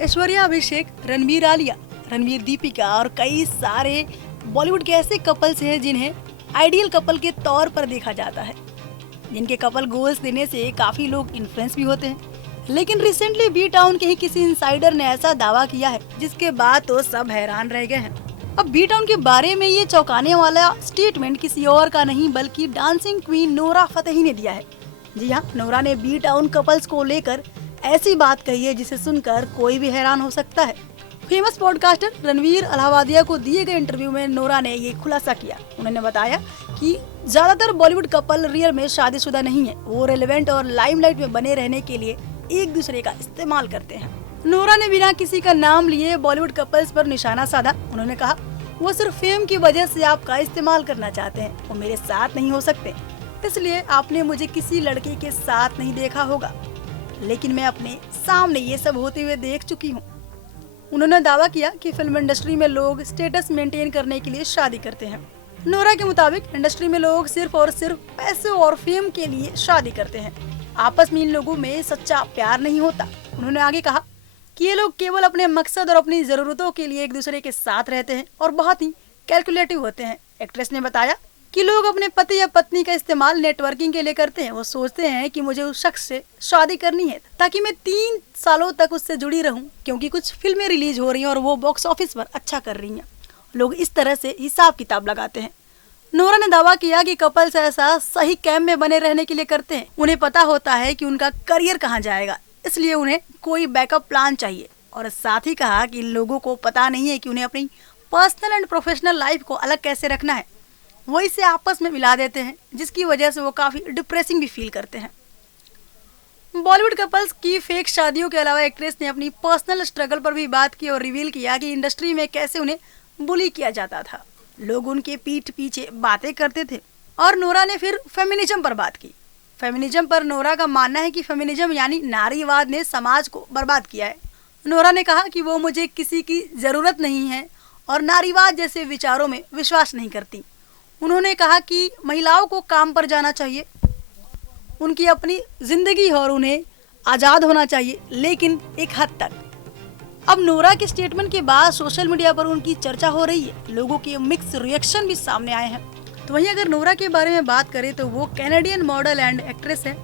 ऐश्वर्या, अभिषेक, रणबीर, आलिया, रणवीर, दीपिका और कई सारे बॉलीवुड के ऐसे कपल्स हैं जिन्हें आइडियल कपल के तौर पर देखा जाता है, जिनके कपल गोल्स देने से काफी लोग इन्फ्लुएंस भी होते हैं। लेकिन रिसेंटली बी टाउन के ही किसी इनसाइडर ने ऐसा दावा किया है जिसके बाद तो सब हैरान रह गए हैं। अब बी टाउन के बारे में ये चौंकाने वाला स्टेटमेंट किसी और का नहीं बल्कि डांसिंग क्वीन नोरा फतेही ने दिया है। जी हाँ, नोरा ने बी टाउन कपल्स को लेकर ऐसी बात कही है जिसे सुनकर कोई भी हैरान हो सकता है। फेमस पॉडकास्टर रणवीर अलाहाबादिया को दिए गए इंटरव्यू में नोरा ने ये खुलासा किया। उन्होंने बताया कि ज्यादातर बॉलीवुड कपल रियल में शादीशुदा नहीं है, वो रेलेवेंट और लाइमलाइट में बने रहने के लिए एक दूसरे का इस्तेमाल करते हैं। नोरा ने बिना किसी का नाम लिए बॉलीवुड कपल्स पर निशाना साधा। उन्होंने कहा, वो सिर्फ फेम की वजह से आपका इस्तेमाल करना चाहते हैं, वो मेरे साथ नहीं हो सकते, इसलिए आपने मुझे किसी लड़के के साथ नहीं देखा होगा, लेकिन मैं अपने सामने ये सब होते हुए देख चुकी हूँ। उन्होंने दावा किया कि फिल्म इंडस्ट्री में लोग स्टेटस मेंटेन करने के लिए शादी करते हैं। नोरा के मुताबिक इंडस्ट्री में लोग सिर्फ और सिर्फ पैसे और फेम के लिए शादी करते हैं, आपस में इन लोगों में सच्चा प्यार नहीं होता। उन्होंने आगे कहा कि ये लोग केवल अपने मकसद और अपनी जरूरतों के लिए एक दूसरे के साथ रहते हैं और बहुत ही कैलकुलेटिव होते हैं। एक्ट्रेस ने बताया कि लोग अपने पति या पत्नी का इस्तेमाल नेटवर्किंग के लिए करते हैं। वो सोचते हैं कि मुझे उस शख्स से शादी करनी है ताकि मैं 3 सालों तक उससे जुड़ी रहूं, क्योंकि कुछ फिल्में रिलीज हो रही हैं और वो बॉक्स ऑफिस पर अच्छा कर रही हैं। लोग इस तरह से हिसाब किताब लगाते हैं। नोरा ने दावा किया कि कपल्स ऐसा सही कैंप में बने रहने के लिए करते हैं। उन्हें पता होता है कि उनका करियर कहाँ जाएगा, इसलिए उन्हें कोई बैकअप प्लान चाहिए। और साथ ही कहा कि लोगों को पता नहीं है कि उन्हें अपनी पर्सनल एंड प्रोफेशनल लाइफ को अलग कैसे रखना है, वो इसे आपस में मिला देते हैं, जिसकी वजह से वो काफी डिप्रेसिंग भी फील करते हैं। बॉलीवुड कपल्स की फेक शादियों के अलावा एक्ट्रेस ने अपनी पर्सनल स्ट्रगल पर भी बात की और रिवील किया कि इंडस्ट्री में कैसे उन्हें बुली किया जाता था, लोग उनके पीठ पीछे बातें करते थे। और नोरा ने फिर फेमिनिज्म पर बात की। फेमिनिज्म पर नोरा का मानना है कि फेमिनिज्म यानी नारीवाद ने समाज को बर्बाद किया है। नोरा ने कहा कि वो मुझे किसी की जरूरत नहीं है और नारीवाद जैसे विचारों में विश्वास नहीं करती। उन्होंने कहा कि महिलाओं को काम पर जाना चाहिए, उनकी अपनी जिंदगी है और उन्हें आजाद होना चाहिए, लेकिन एक हद तक। अब नोरा के स्टेटमेंट के बाद सोशल मीडिया पर उनकी चर्चा हो रही है। लोगों के मिक्स रिएक्शन भी सामने आए हैं। तो वहीं अगर नोरा के बारे में बात करें तो वो कैनेडियन मॉडल एंड एक्ट्रेस है।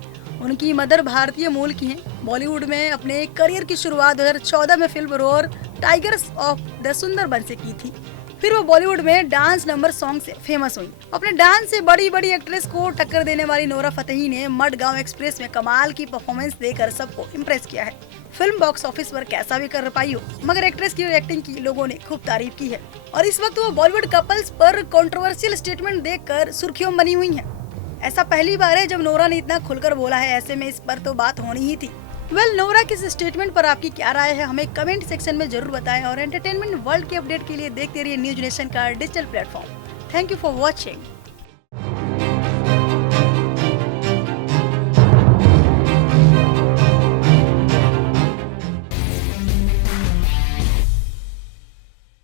उनकी मदर भारतीय मूल की हैं। बॉलीवुड में अपने करियर की शुरुआत 2014 में film roar tigers of the Sundarban से की थी। फिर वो बॉलीवुड में डांस नंबर सॉन्ग से फेमस हुई। अपने डांस से बड़ी बड़ी एक्ट्रेस को टक्कर देने वाली नोरा फतेही ने मडगांव एक्सप्रेस में कमाल की परफॉर्मेंस देकर सबको इम्प्रेस किया है। फिल्म बॉक्स ऑफिस पर कैसा भी कर पाई हो, मगर एक्ट्रेस की एक्टिंग की लोगों ने खूब तारीफ की है। और इस वक्त वो बॉलीवुड कपल्स पर कंट्रोवर्शियल स्टेटमेंट देकर सुर्खियों में बनी हुई है। ऐसा पहली बार है जब नोरा ने इतना खुलकर बोला है, ऐसे में इस पर तो बात होनी ही थी। नोरा के इस स्टेटमेंट पर आपकी क्या राय है, हमें कमेंट सेक्शन में जरूर बताएं। और एंटरटेनमेंट वर्ल्ड के अपडेट के लिए देखते रहिए न्यूज नेशन का digital platform. Thank you for watching.